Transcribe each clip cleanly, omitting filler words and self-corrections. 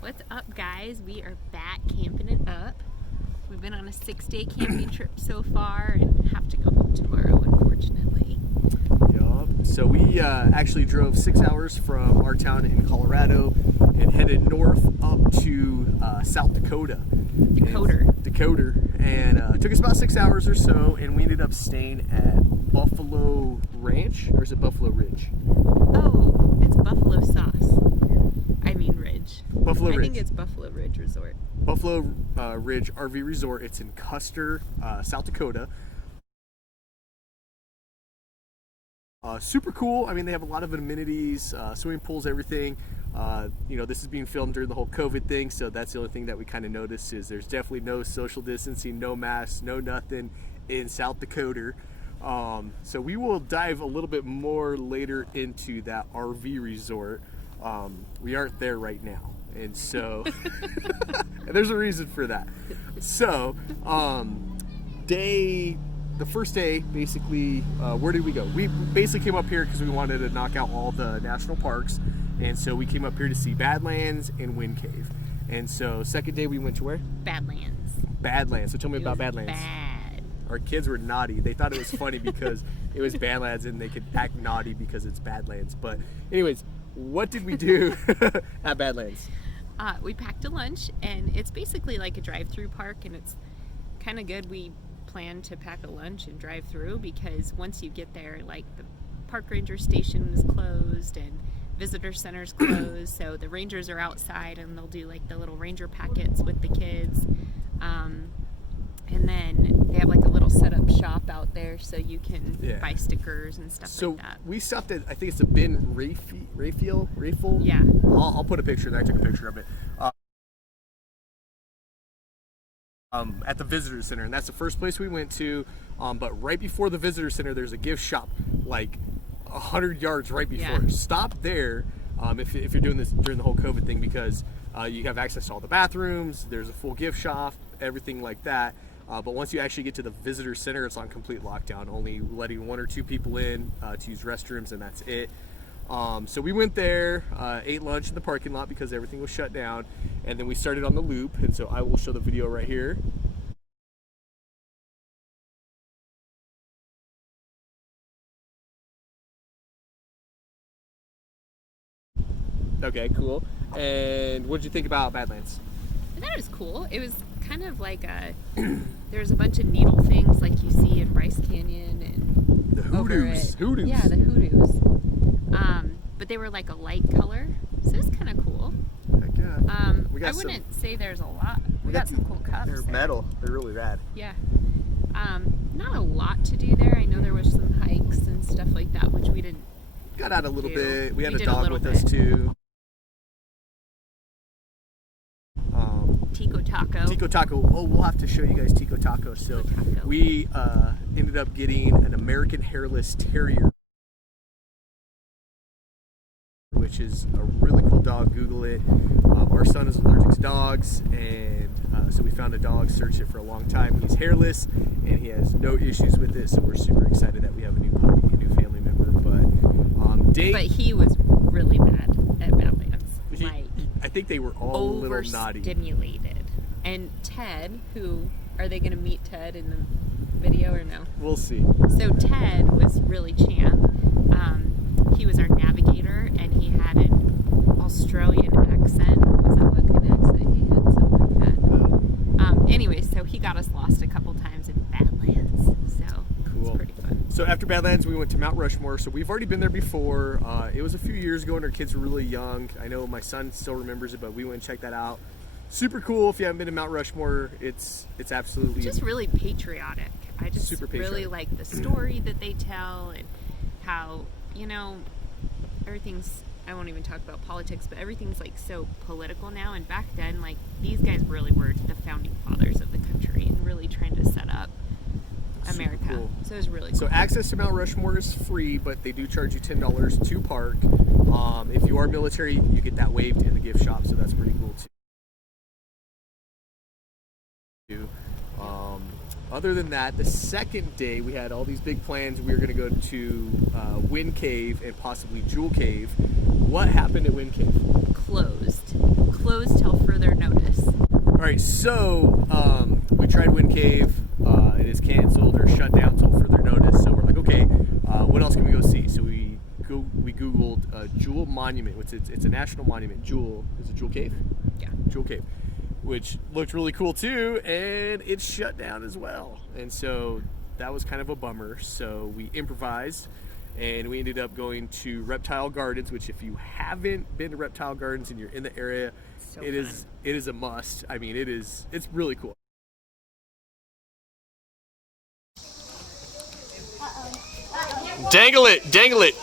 What's up, guys? We are back camping it up. We've been on a 6-day camping trip so far and have to go home tomorrow, unfortunately. Yup. So we actually drove 6 hours from our town in Colorado and headed north up to South Dakota. Dakota. And it took us about 6 hours or so, and we ended up staying at Buffalo Ranch, or is it Buffalo Ridge? Oh, it's Buffalo Sauce. I mean Ridge. Buffalo Ridge. I think it's Buffalo Ridge Resort. Buffalo Ridge RV Resort. It's in Custer, South Dakota. Super cool. I mean, they have a lot of amenities, swimming pools, everything. This is being filmed during the whole COVID thing, so that's the only thing that we kind of noticed is there's definitely no social distancing, no masks, no nothing in South Dakota. So we will dive a little bit more later into that RV resort. We aren't there right now, and so and there's a reason for that. So the first day, basically, where did we go? We basically came up here because we wanted to knock out all the national parks, and so we came up here to see Badlands and Wind Cave. And so second day we went to where? Badlands. So tell me about Badlands. Bad. Our kids were naughty. They thought it was funny because it was Badlands and they could act naughty because it's Badlands. But anyways, what did we do at Badlands? We packed a lunch, and it's basically like a drive-through park, and it's kind of good. We plan to pack a lunch and drive through because once you get there, like the park ranger station is closed and visitor center's closed, so the rangers are outside and they'll do like the little ranger packets with the kids. And then they have like a little setup shop out there so you can buy stickers and stuff like that. So we stopped at, I think it's the bin Raphael? Yeah. I'll put a picture there. I took a picture of it. At the visitor center, and that's the first place we went to. But right before the visitor center, there's a gift shop like 100 yards right before. Yeah. Stop there if you're doing this during the whole COVID thing, because you have access to all the bathrooms. There's a full gift shop, everything like that. But once you actually get to the visitor center, it's on complete lockdown, only letting 1 or 2 people in to use restrooms, and that's it. So we went there, ate lunch in the parking lot because everything was shut down, and then we started on the loop, and so I will show the video right here. Okay, cool. And what did you think about Badlands? I thought it was cool. It was kind of like there's a bunch of needle things like you see in Bryce Canyon and the hoodoos. Yeah, the hoodoos. But they were like a light color, so it was kind of cool. Heck yeah. I wouldn't say there's a lot. We got some cool cups. They're metal. They're really rad. Yeah. Not a lot to do there. I know there was some hikes and stuff like that, which we didn't. Got out a little bit. We had a did dog with us too. Tico Taco. Oh, we'll have to show you guys Tico Taco. So we ended up getting an American Hairless Terrier, which is a really cool dog. Google it. Our son is allergic to dogs, and so we found a dog, searched it for a long time. He's hairless, and he has no issues with it, so we're super excited that we have a new puppy, a new family member. But he was really bad at Badlands. I think they were all a little naughty. Overstimulated. And Ted, are they going to meet Ted in the video or no? We'll see. So Ted was really champ. He was our navigator, and he had an Australian accent. Was that what kind of accent he had? Something like that. Anyway, so he got us lost a couple times in Badlands. So cool. It's pretty fun. So after Badlands, we went to Mount Rushmore. So we've already been there before. It was a few years ago, and our kids were really young. I know my son still remembers it, but we went and checked that out. Super cool. If you haven't been to Mount Rushmore, it's absolutely just really patriotic. I just really like the story that they tell and how, everything's, I won't even talk about politics, but everything's like so political now. And back then, like, these guys really were the founding fathers of the country and really trying to set up America. Cool. So it was really cool. So access to Mount Rushmore is free, but they do charge you $10 to park. If you are military, you get that waived in the gift shop, so that's pretty cool too. Other than that, the second day we had all these big plans. We were going to go to Wind Cave and possibly Jewel Cave. What happened at Wind Cave? Closed till right, so we tried Wind Cave. It is canceled or shut down until further notice. So we're like, okay, what else can we go see? So we Googled Jewel Monument, which it's a national monument. Is it Jewel Cave? Yeah. Jewel Cave, which looked really cool too, and it's shut down as well. And so that was kind of a bummer. So we improvised, and we ended up going to Reptile Gardens, which if you haven't been to Reptile Gardens and you're in the area, So it is a must. I mean, it's really cool. Dangle it, dangle it.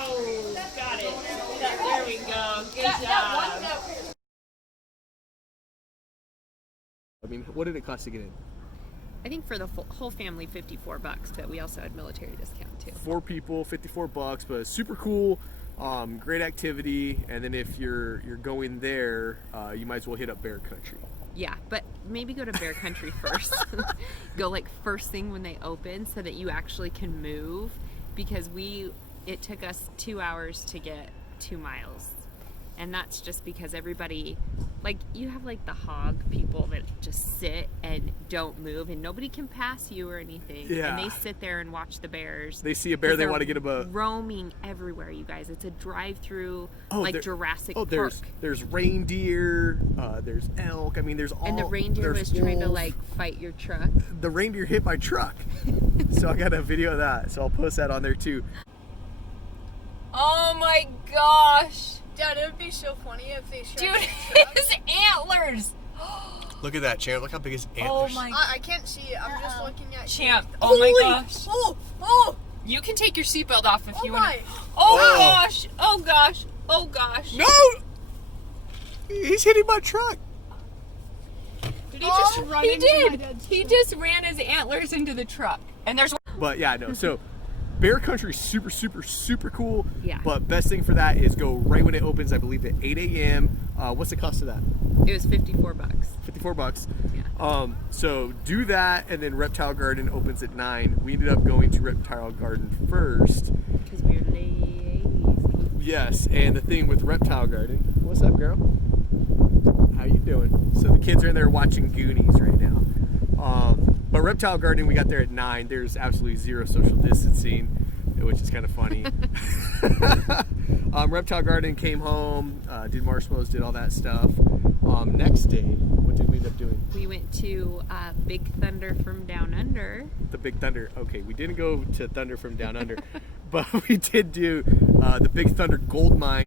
Oh, got it. There we go. Good job. I mean, what did it cost to get in? I think for the whole family, $54, but we also had military discount too. 4 people, $54, but super cool. Great activity. And then if you're going there, you might as well hit up Bear Country. Yeah, but maybe go to Bear Country first. Go like first thing when they open so that you actually can move, because it took us 2 hours to get 2 miles. And that's just because everybody, like, you have like the hog people that just sit and don't move, and nobody can pass you or anything. Yeah. And they sit there and watch the bears. They see a bear, they want to get a roaming everywhere, you guys. It's a drive-through, Jurassic Park. There's reindeer, there's elk. I mean, there's all. And the reindeer was trying to like fight your truck. The reindeer hit my truck. So I got a video of that. So I'll post that on there too. Oh my gosh. Dad, it would be so funny if they showed Dude, his antlers. Look at that, Champ. Look how big his antlers. Oh my I can't see it. I'm just looking at Champ. you. Oh my Holy- gosh. Oh! You can take your seatbelt off if Oh you want. my! Oh Oh. gosh. Oh gosh. Oh gosh. No! He's hitting my truck. Did he just run he into did. my dad's He just ran his antlers into the truck. And there's But yeah, no. So Bear Country is super, super, super cool. Yeah. But best thing for that is go right when it opens, I believe at 8 a.m. What's the cost of that? It was $54. $54. Yeah. So do that, and then Reptile Garden opens at 9. We ended up going to Reptile Garden first. Because we were lazy. Yes, and the thing with Reptile Garden, what's up, girl? How you doing? So the kids are in there watching Goonies right now. But Reptile Garden, we got there at 9. There's absolutely zero social distancing, which is kind of funny. Reptile Garden came home, did marshmallows, did all that stuff. Next day, what did we end up doing? We went to Big Thunder from Down Under. The Big Thunder. Okay, we didn't go to Thunder from Down Under, but we did do the Big Thunder Gold Mine,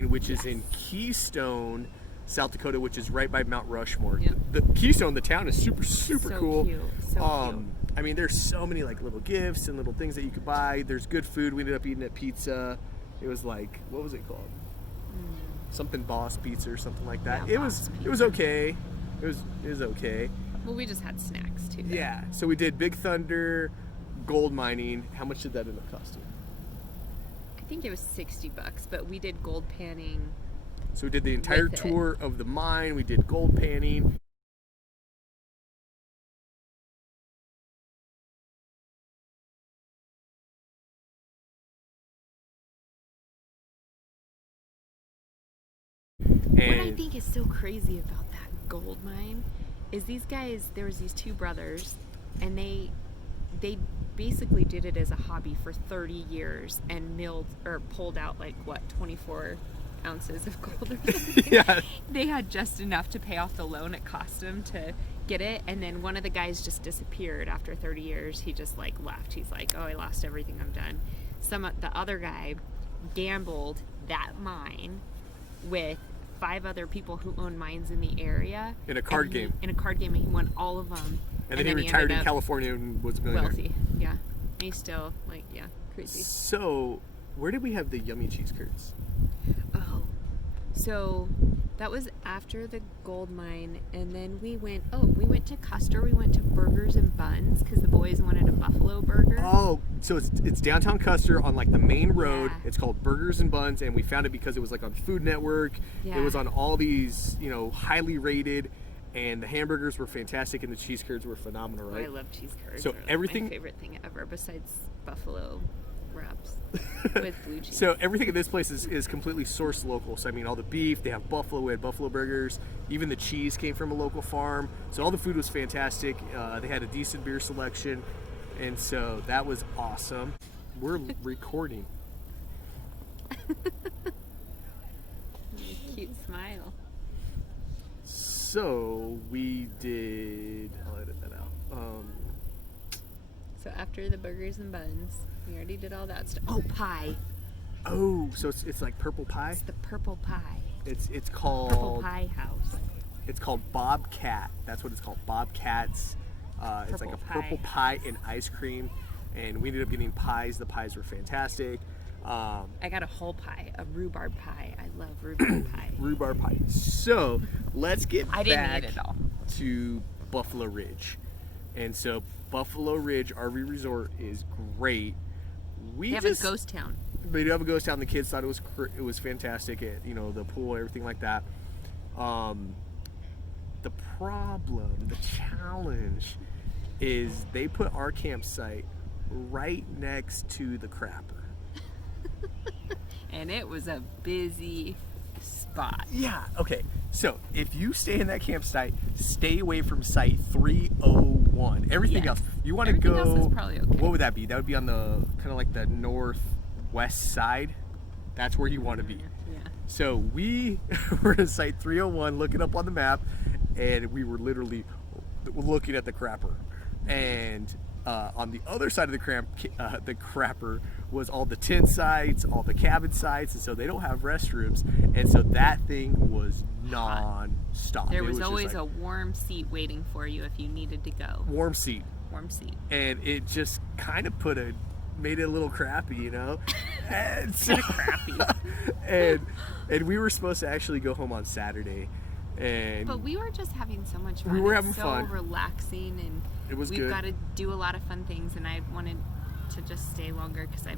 which is in Keystone, South Dakota, which is right by Mount Rushmore. Yep. The Keystone, the town, is super, super So cool. cute. So cute. I mean, there's so many like little gifts and little things that you could buy. There's good food. We ended up eating at pizza. It was like, what was it called? Something Boss Pizza or something like that. Yeah, It was okay. It was okay. Well, we just had snacks too. Yeah. So we did Big Thunder, gold mining. How much did that end up costing? I think it was $60, but we did gold panning. So we did the entire With it. tour of the mine. We did gold panning. What I And think is so crazy about that gold mine is these guys, there was these 2 brothers, and they basically did it as a hobby for 30 years and milled or pulled out like what, 24 ounces of gold or something. yeah, They had just enough to pay off the loan it cost them to get it, and then one of the guys just disappeared after 30 years. He just like left. He's like, oh, I lost everything, I'm done. The other guy gambled that mine with 5 other people who own mines in the area. in a card game. In a card game, and he won all of them. And then he retired ended in up California and was a millionaire. wealthy. Yeah. He's still like, yeah, crazy. So, where did we have the yummy cheese curds? Oh, so that was after the gold mine, and then we went to Custer. We went to Burgers and Buns because the boys wanted a buffalo burger. Oh, so it's downtown Custer on like the main road. Yeah. It's called Burgers and Buns, and we found it because it was like on Food Network. Yeah. It was on all these, highly rated. and the hamburgers were fantastic, and the cheese curds were phenomenal, right? I love cheese curds. So They're, like, everything- my favorite thing ever, besides buffalo wraps with blue cheese. So everything at this place is completely sourced local. So I mean, all the beef, they have buffalo, we had buffalo burgers. Even the cheese came from a local farm. So all the food was fantastic. They had a decent beer selection, and so that was awesome. We're recording. Cute smile. So we did. I'll edit that out. So after the burgers and buns, we already did all that stuff. Oh, pie. Oh, so it's like purple pie. It's the purple pie. It's Purple called Pie House. It's called Bobcat. That's what it's called. Bobcats. It's like a purple pie and ice cream, and we ended up getting pies. The pies were fantastic. I got a whole pie, a rhubarb pie. I love rhubarb pie. Rhubarb pie. So let's get I didn't back eat it all. to Buffalo Ridge. And so Buffalo Ridge RV Resort is great. They have a ghost town. They do have a ghost town. The kids thought it was fantastic. The pool, everything like that. The problem, the challenge, is they put our campsite right next to the crapper. And it was a busy spot. Yeah, okay. So if you stay in that campsite, stay away from site 301. Everything Yes. else, you want to Everything go. else is probably okay. What would that be? That would be on the kind of like the northwest side. That's where you want to be. Yeah. So we were at site 301, looking up on the map, and we were literally looking at the crapper. And on the other side of the crapper was all the tent sites, all the cabin sites, and so they don't have restrooms, and so that thing was non-stop. There It was just always like a warm seat waiting for you if you needed to go. warm seat, Warm seat. and it just kind of made it a little crappy, And so, Crappy. and we were supposed to actually go home on Saturday, and But we were just having so much fun. We were It's having so fun. relaxing, and it was we've good. got to do a lot of fun things, and I wanted to just stay longer because I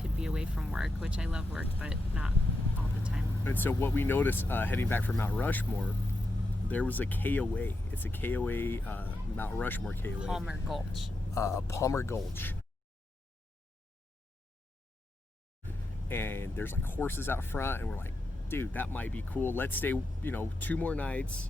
could be away from work, which I love work, but not all the time. And so what we noticed heading back from Mount Rushmore, there was a KOA. It's a KOA, Mount Rushmore KOA. Palmer Gulch. Palmer Gulch. And there's like horses out front, and we're like, dude, that might be cool. Let's stay, 2 more nights.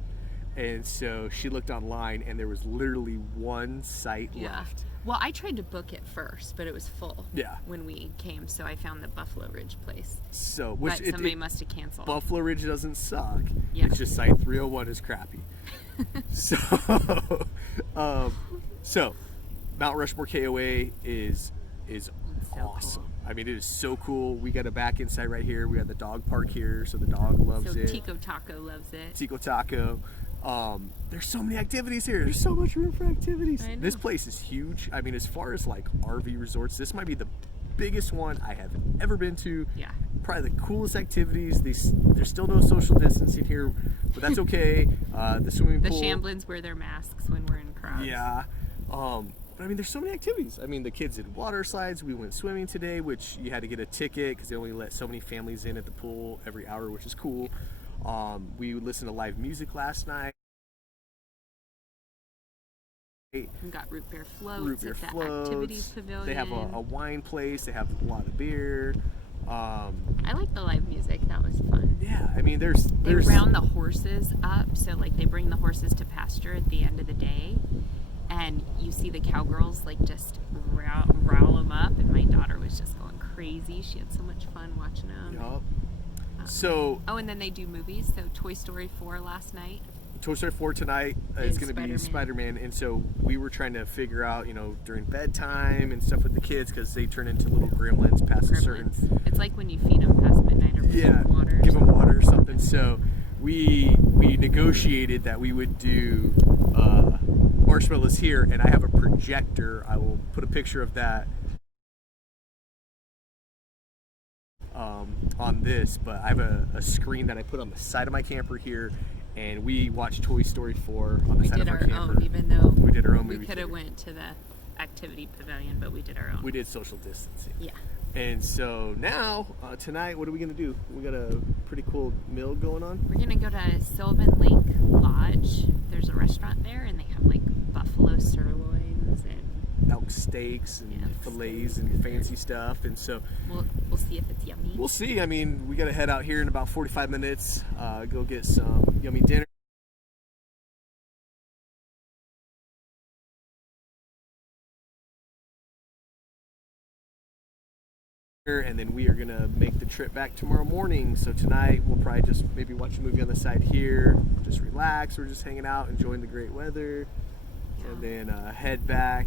And so she looked online, and there was literally one site left. Well, I tried to book it first, but it was full. Yeah. When we came, so I found the Buffalo Ridge place. So, But somebody must have canceled. Buffalo Ridge doesn't suck. Yeah. It's just site 301 is crappy. so, so Mount Rushmore KOA is awesome. cool. I mean, it is so cool. We got a back inside right here. We got the dog park here, so the dog loves So it. Tico Taco loves it. Tico Taco. There's so many activities here. There's so much room for activities. I know. This place is huge. I mean, as far as like RV resorts, this might be the biggest one I have ever been to. Yeah. Probably the coolest activities. There's still no social distancing here, but that's okay. The swimming The pool. Shamblins wear their masks when we're in crowds. Yeah. But I mean, there's so many activities. I mean, the kids did water slides. We went swimming today, which you had to get a ticket because they only let so many families in at the pool every hour, which is cool. We listened to live music last night. We got root beer floats Root beer at the floats. activities pavilion. They have a wine place. They have a lot of beer. I like the live music. That was fun. Yeah, I mean, there's They round the horses up, so like they bring the horses to pasture at the end of the day, and you see the cowgirls like just rowl them up, and my daughter was just going crazy. She had so much fun watching them. Yup. So Oh, and then they do movies. So Toy Story 4 last night. Toy Story 4 tonight is Is going to be Spider-Man. Spider-Man, and so we were trying to figure out, during bedtime and stuff with the kids because they turn into little gremlins past a certain. Gremlins. It's like when you feed them past midnight or Yeah, water. give them water or something. So we negotiated that we would do marshmallows here, and I have a projector. I will put a picture of that on this, but I have a screen that I put on the side of my camper here, and we watched Toy Story 4 on the We side did of our our camper. own, even though We did our own we movie could have theater. went to the activity pavilion, but we did our own. We did social distancing. Yeah. And so now, tonight, what are we going to do? We got a pretty cool meal going on. We're gonna go to Sylvan Lake Lodge. There's steaks and Yeah, fillets steak. and fancy stuff. And so We'll see if it's yummy. we'll see. I mean, we got to head out here in about 45 minutes, go get some yummy dinner. And then we are gonna make the trip back tomorrow morning. So tonight we'll probably just maybe watch a movie on the side here, just relax. We're just hanging out, enjoying the great weather, and then head back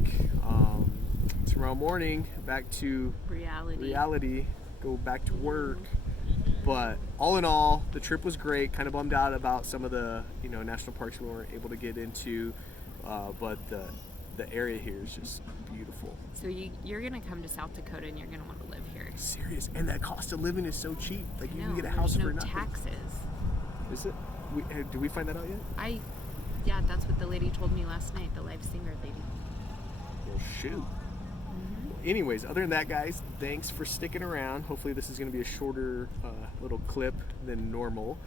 tomorrow morning back to reality. Go back to work. But all in all, the trip was great. Kind of bummed out about some of the national parks we weren't able to get into, but the area here is just beautiful. So you're gonna come to South Dakota and you're gonna want to live here. Serious, and that cost of living is so cheap. Like you No, can get a there's house no for nothing. taxes. Is it? Did we find that out yet? Yeah, that's what the lady told me last night. The live singer lady. Well, shoot. Well, anyways, other than that, guys, thanks for sticking around. Hopefully, this is going to be a shorter little clip than normal.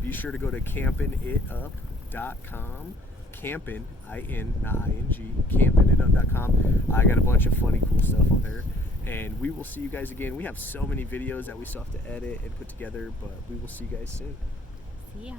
Be sure to go to campinitup.com. Campin, I-N, not I-N-G, campinitup.com. I got a bunch of funny, cool stuff on there. And we will see you guys again. We have so many videos that we still have to edit and put together, but we will see you guys soon. See ya.